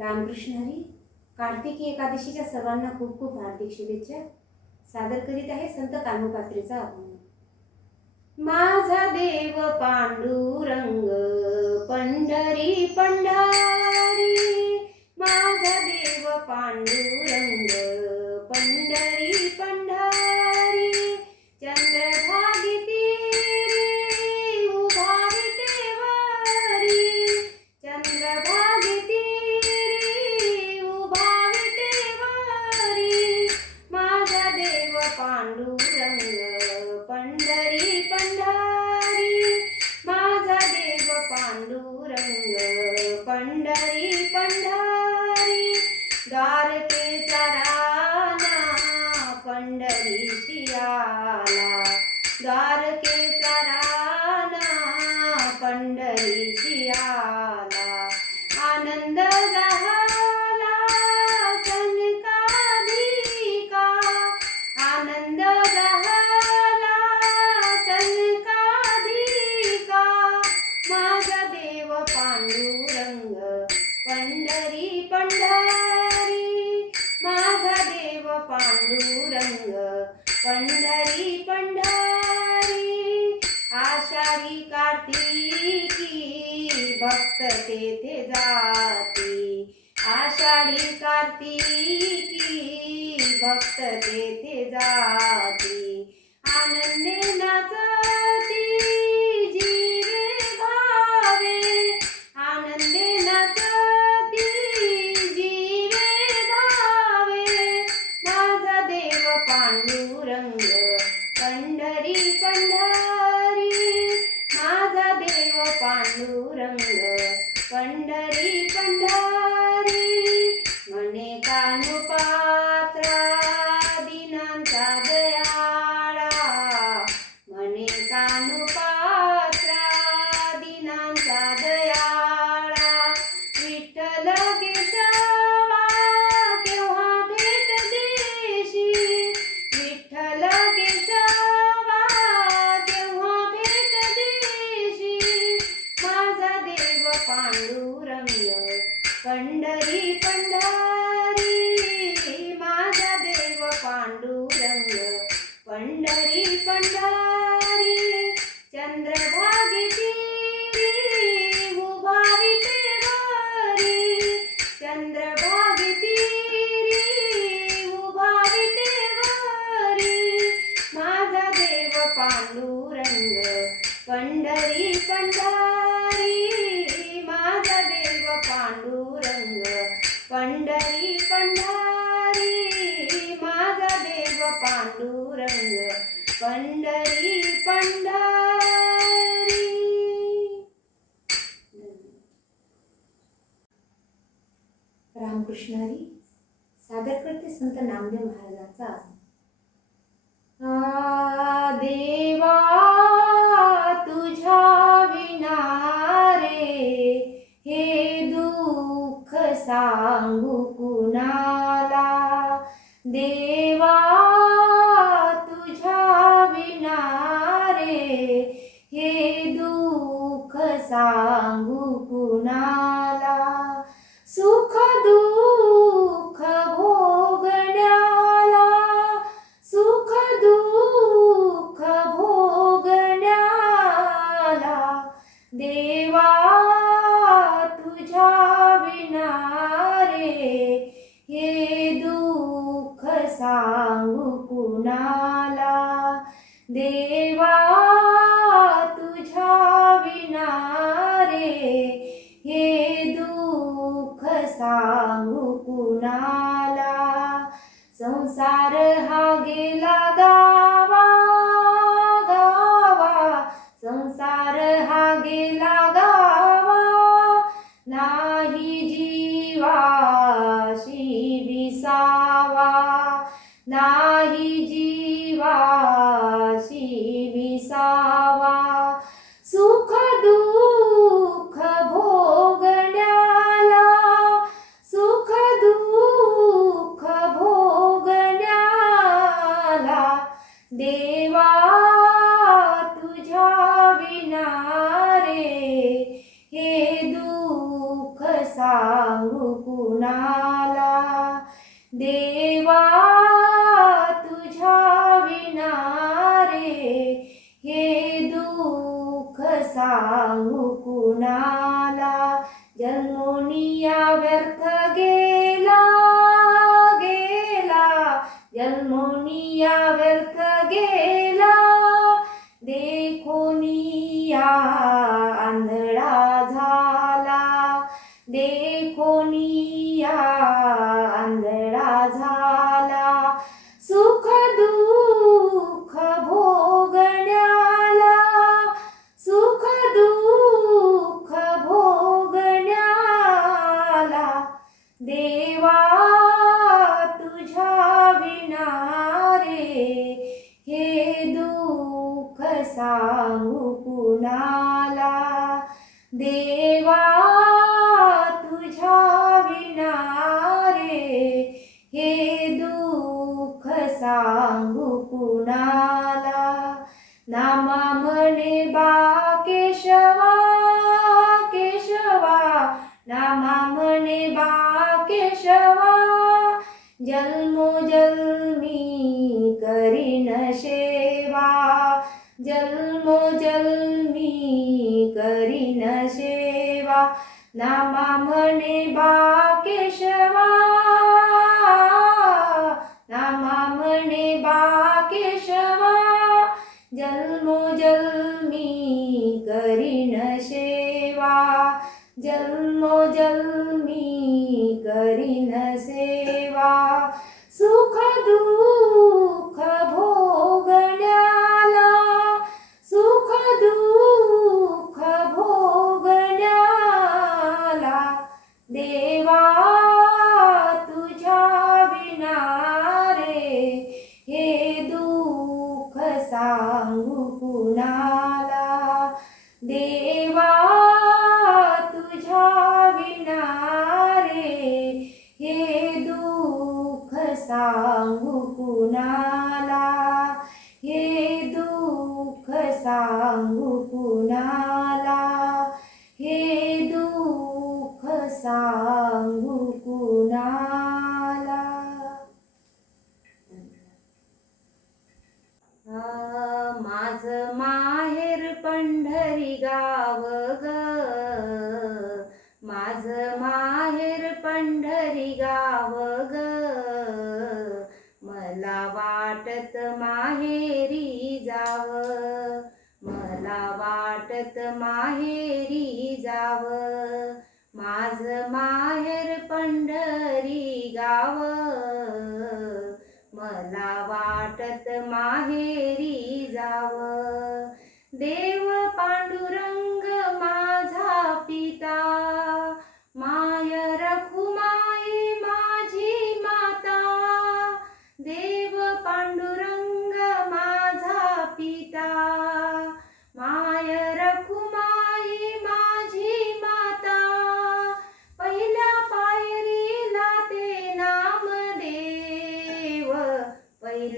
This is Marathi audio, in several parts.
रामकृष्ण हरी कार्तिकी एकादशीच्या सर्वांना खूप खूप हार्दिक शुभेच्छा. सादर करीत आहे संत कानोपात्रेचा अभंग माझा देव पांडुरंग पंढरी पंढारी माझा देव पांडुरंग जाती की भक्त तेथे जाती. आषाढी कार्तिकी भक्त तेथे जाती. सादर संत नामदेव महाराजांचा देवा तुझ्या विनारे हे दुःख सांगू कुणाला? देव सांगू कुणाला? संसार हा गेला दा कुणाला जन्मोनिया व्यर्थ जन्मोजन्मी करीन सेवा. जन्मोजन्मी करीन सेवा. सुख दुःख भोगण्याला सुख दुःख भोगण्याला देवा तुझ्या विना रे हे दुःख सांगू देवा तुझ्या विनारे हे दुःख सांगू कुणाला? हे दुःख सांगू कुणाला? हे दुःख सांगू कुणाला? माझ माहेर पंढरी गाव ग. मला वाटत माहेरी जाव. मला वाटत माहेरी जाव. माझ माहेर पंढरी गाव. मला वाटत माहेरी जाव. देव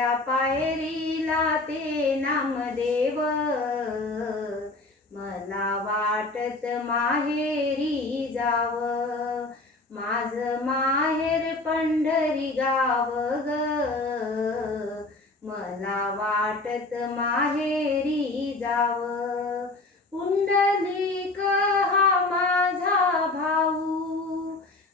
त्या पायरीला ते नामदेव. मला वाटत माहेरी जाव. माझ माहेर पंढरी गाव ग. मला वाटत माहेरी जाव. पुंडलिक हा माझा भाऊ.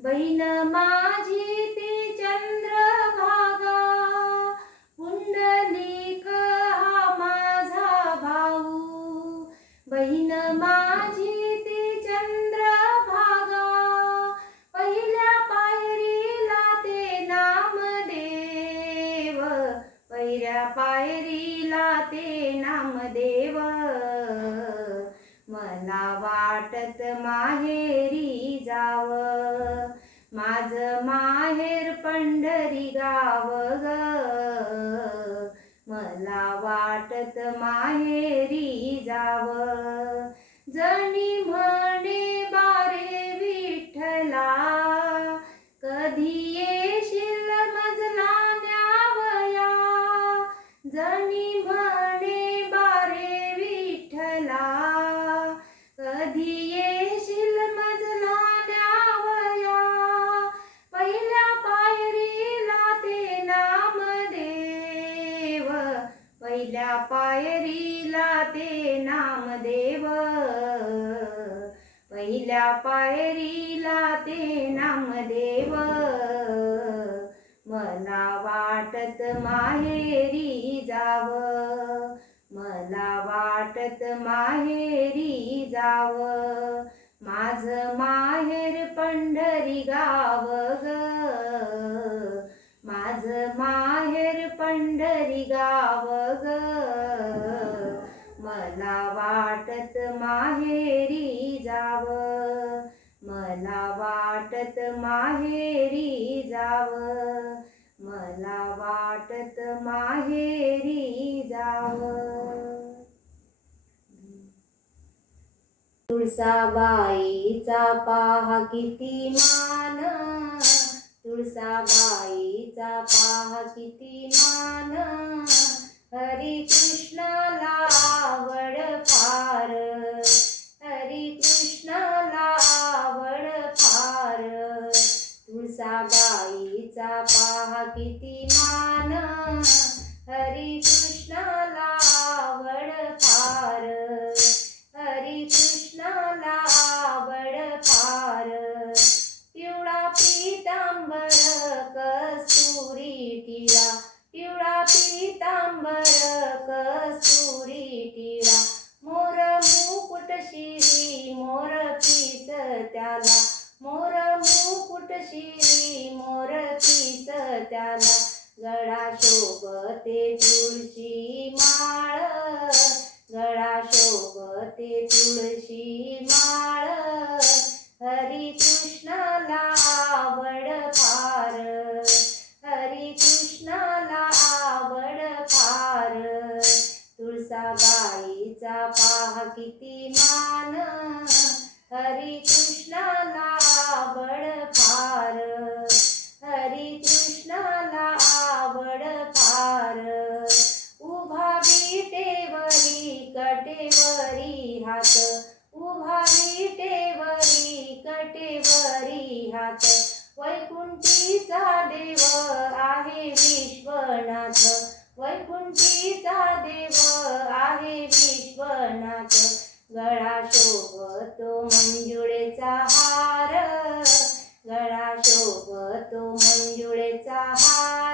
बहीण माझी माझ माहेर पंढरी गाव ग. मला वाटत माहेरी जाव. जणी पायरीला ते नामदेव. पहिल्या पायरीला ते नामदेव. मला वाटत माहेरी जाव. मला वाटत माहेरी जाव. माझ माहेर पंढरी गाव ग. माझ माहेर पंढरी गाव ग. वाटत माहेरी जाव. मला वाटत माहेरी जाव. मला वाटत माहेरी जाव. तुळसाबाईचा पाहा किती मान. तुळसाबाईचा पाहा किती मान. हरी कृष्णाला आवड फार हरी कृष्णाला आवड फार तुळसाबाईचा पाहा किती मान हरी कृष्णाला आवड फार त्याला गळा शोभते तुळशी माळ. गळा शोभते तुळशी माळ. हरी कृष्णाला आवड फार. हरी कृष्णाला आवड फार. तुळसाबाईचा पाह किती कटेवरी हात वैकुंठीचा देव आहे विश्वनाथ. वैकुंठीचा देव आहे विश्वनाथ. गळा शोभतो मंजुळेचा हार. गळा शोभतो मंजुळेचा हार.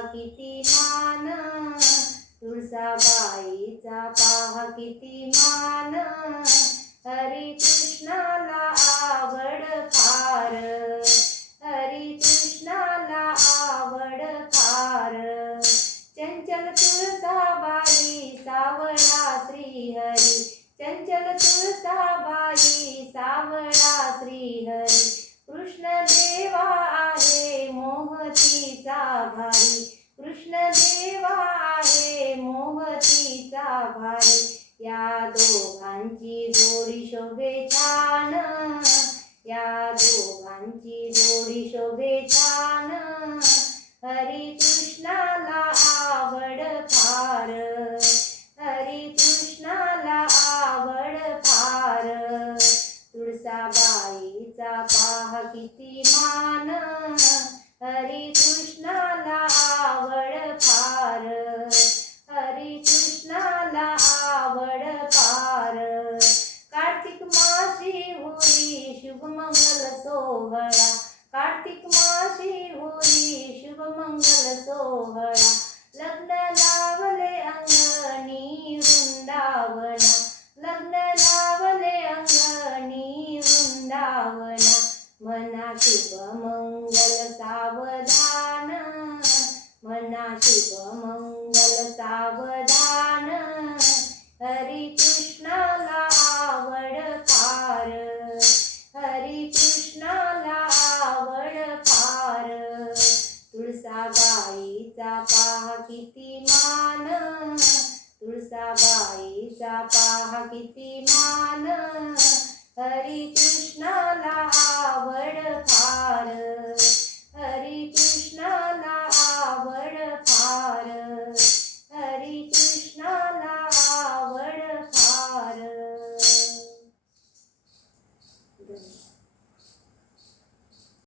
किती मान. तुळसाबाईचा पाहा किती मान. हरी कृष्णाला आवड फार. बाईचा पाह किती मान. हरी कृष्णाला आवड फार. हरी कृष्णाला आवड फार. कार्तिक माशी होई शुभमंगल सोहळा. कार्तिक मासी होई शुभमंगल सोहळा. तुळसाबाईचा पाहा किती मान. तुळसाबाईचा पाहा किती मान. हरी कृष्णाला आवड फार. हरी कृष्णाला